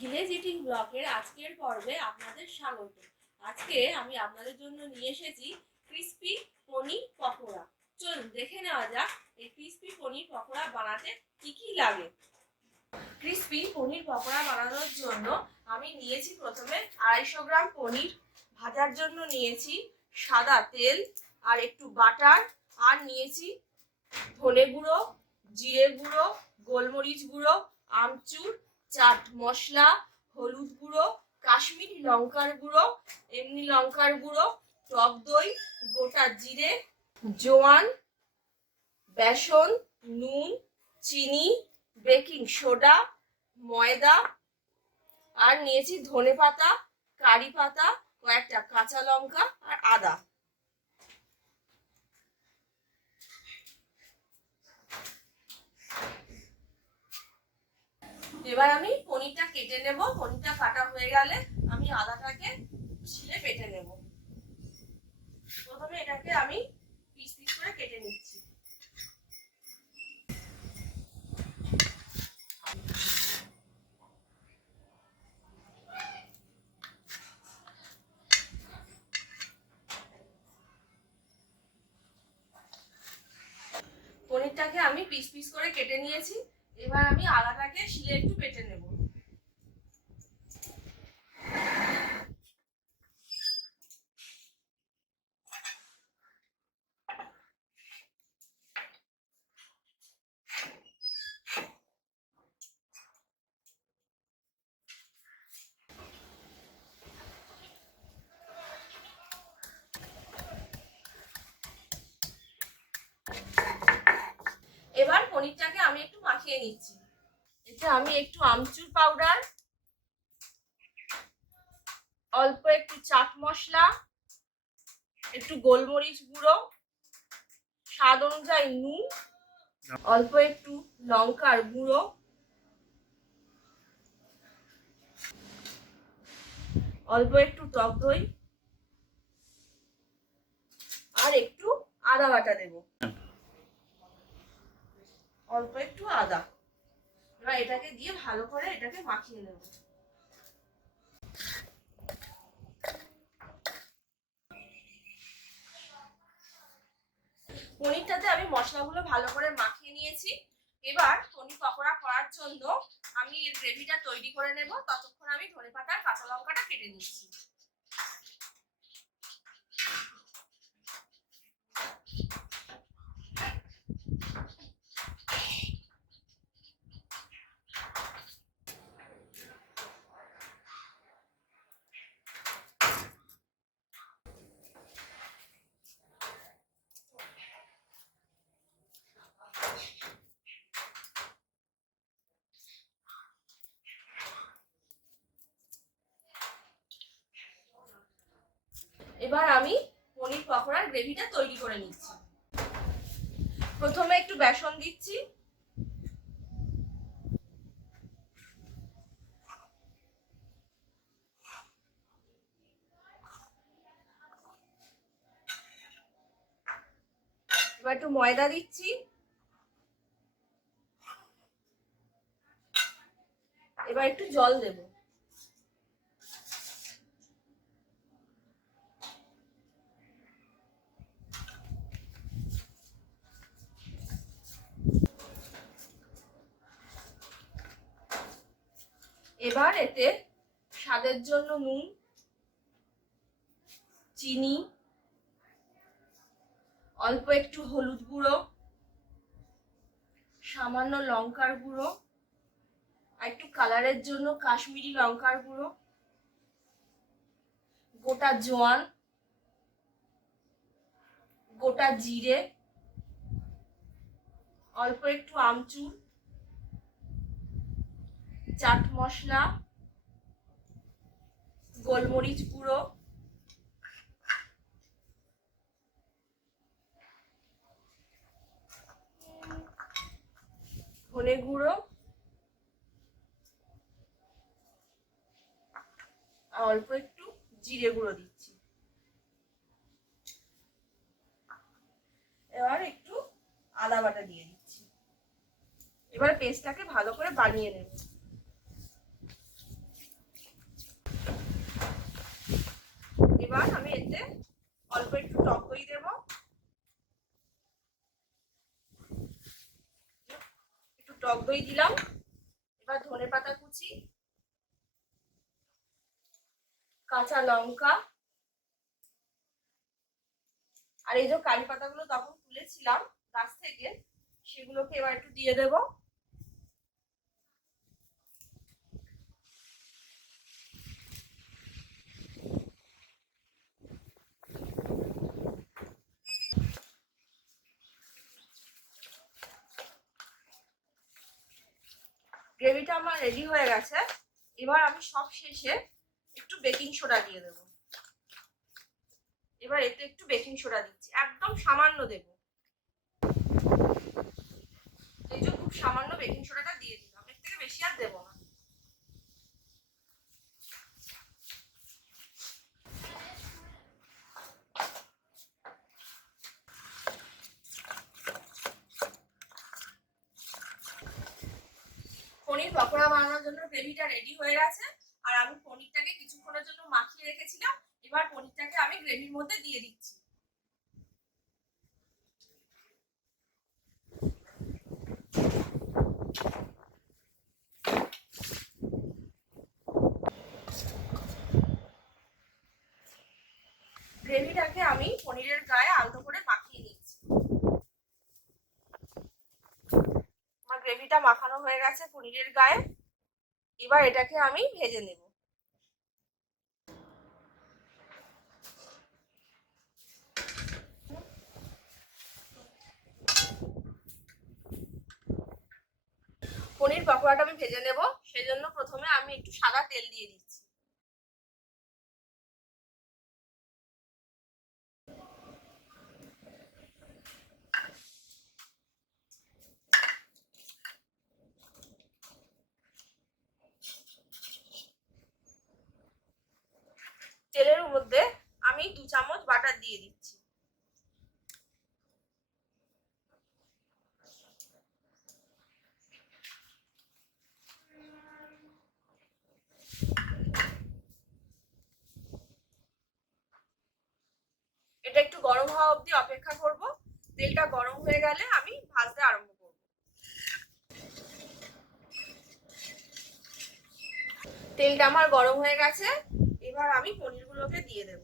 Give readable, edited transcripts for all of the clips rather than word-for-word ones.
Village eating ব্লগের আজকের পর্বে আপনাদের স্বাগত। আজকে আমি আপনাদের জন্য নিয়ে এসেছি ক্রিস্পি পনির পকোড়া। চলুন দেখে নেওয়া যাক এই ক্রিস্পি পনির পকোড়া বানাতে কি কি লাগে। ক্রিস্পি পনির পকোড়া বানানোর জন্য আমি নিয়েছি প্রথমে 250 গ্রাম পনির। ভাজার জন্য নিয়েছি সাদা তেল আর একটু বাটার, আর নিয়েছি ধনে গুঁড়ো, জিরে গুঁড়ো, গোলমরিচ গুঁড়ো, আমচুর, চাট মশলা, হলুদ গুঁড়ো, কাশ্মীরি লঙ্কার গুঁড়ো, এমনি লঙ্কার গুঁড়ো, টক দই, গোটা জিরে, জোয়ান, বেসন, নুন, চিনি, বেকিং সোডা, ময়দা, আর নিয়েছি ধনে পাতা, কারি পাতা, কয়েকটা কাঁচা লঙ্কা আর আদা। এবার আমি পনিরটা কেটে নেব। পনিরটা কাটা হয়ে গেলে আমি আদাটাকে শিলে বেটে নেব। প্রথমে এটাকে আমি পিস পিস করে কেটে নিচ্ছি। পনিরটাকে আমি পিস পিস করে কেটে নিয়েছি। এবার আমি আদাটাকে শিলে একটু বেটে নেব। এবার পনিরটাকে আমি একটু মাখিয়ে নিচ্ছি। এতে আমি একটু আমচুর পাউডার, অল্প একটু চাট মশলা, একটু গোলমরিচ গুঁড়ো, স্বাদ অনুযায়ী নুন, অল্প একটু লঙ্কার গুঁড়ো, অল্প একটু টক দই, আর একটু আদা বাটা দেব। অল্প একটু আদা। এবার এটাকে দিয়ে ভালো করে এটাকে মাখিয়ে নেব। পনিরটাতে আমি মশলাগুলো ভালো করে মাখিয়ে নিয়েছি। এবার পনির পকোড়া করার জন্য আমি গ্রেভিটা তৈরি করে নেব। ততক্ষণ আমি ধনেপাতা আর কাঁচা লঙ্কাটা কেটে নিচ্ছি। এবার আমি পনির পকোড়ার গ্রেভিটা তৈরি করে নিচ্ছি। প্রথমে একটু বেসন দিচ্ছি, এবার একটু ময়দা দিচ্ছি, এবার একটু জল দেব। এবার এতে স্বাদের জন্য নুন, চিনি, অল্প একটু হলুদ গুঁড়ো, সামান্য লঙ্কার গুঁড়ো, আর একটু কালারের জন্য কাশ্মীরি লঙ্কার গুঁড়ো, গোটা জোয়ান, গোটা জিরে, অল্প একটু আমচুর, চাট মশলা, গোলমরিচ গুঁড়ো, ধনে গুঁড়ো, আর অল্প একটু জিরে গুঁড়ো দিচ্ছি। এবার একটু আদা বাটা দিয়ে দিচ্ছি। এবার পেস্টটাকে ভালো করে বানিয়ে নেব। এবার আমি এতে অল্প একটু টক দই দেব, একটু টক দই দিলাম। এবার ধনেপাতা কুচি, কাঁচা লঙ্কা, আর এই যে কারি পাতাগুলো তখন তুলেছিলাম গাছ থেকে, সেগুলোকে এবার একটু দিয়ে দেব। গ্রেভিটা আমার রেডি হয়ে গেছে। এবার আমি সব শেষে একটু বেকিং সোডা দিয়ে দেব। এবার এতে একটু বেকিং সোডা দিচ্ছি, একদম সামান্য দেব। এই যে খুব সামান্য বেকিং সোডাটা দিয়ে দিলাম, এর থেকে বেশি আর দেব না। পনির পকোড়া বানানোর জন্য গ্রেভিটা রেডি হয়ে গেছে, আর আমি পনিরটাকে কিছুক্ষণের জন্য মাখিয়ে রেখেছিলাম। এবার পনিরটাকে আমি গ্রেভির মধ্যে দিয়ে দিচ্ছি। গ্রেভিটাকে আমি পনিরের গায়ে আলতো করে মাখিয়ে নিচ্ছি। আমার গ্রেভিটা মাখানো হয়ে গেছে পনিরের গায়ে। এবার এটাকে আমি ভেজে নেব। পনির পকোড়াটা আমি ভেজে নেব, সেজন্য প্রথমে আমি একটু সাদা তেল দিয়ে দিচ্ছি। তেলের মধ্যে আমি 2 চামচ বাটার দিয়ে দিচ্ছি। এটা একটু গরম হওয়া অবধি অপেক্ষা করব। তেলটা গরম হয়ে গেলে আমি ভাজতে আরম্ভ করব। তেলটা আমার গরম হয়ে গেছে, এবার আমি পনিরগুলোকে দিয়ে দেব।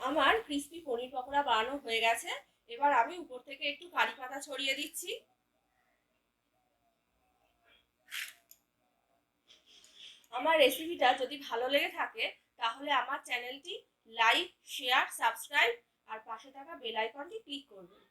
আমার ক্রিস্পি পনির পকোড়া বানানো হয়ে গেছে। এবার আমি উপর থেকে একটু কারি পাতা ছড়িয়ে দিচ্ছি। আমার রেসিপিটা যদি ভালো লেগে থাকে তাহলে আমার চ্যানেলটি লাইক, শেয়ার, সাবস্ক্রাইব আর পাশে থাকা বেল আইকনটি ক্লিক করবেন।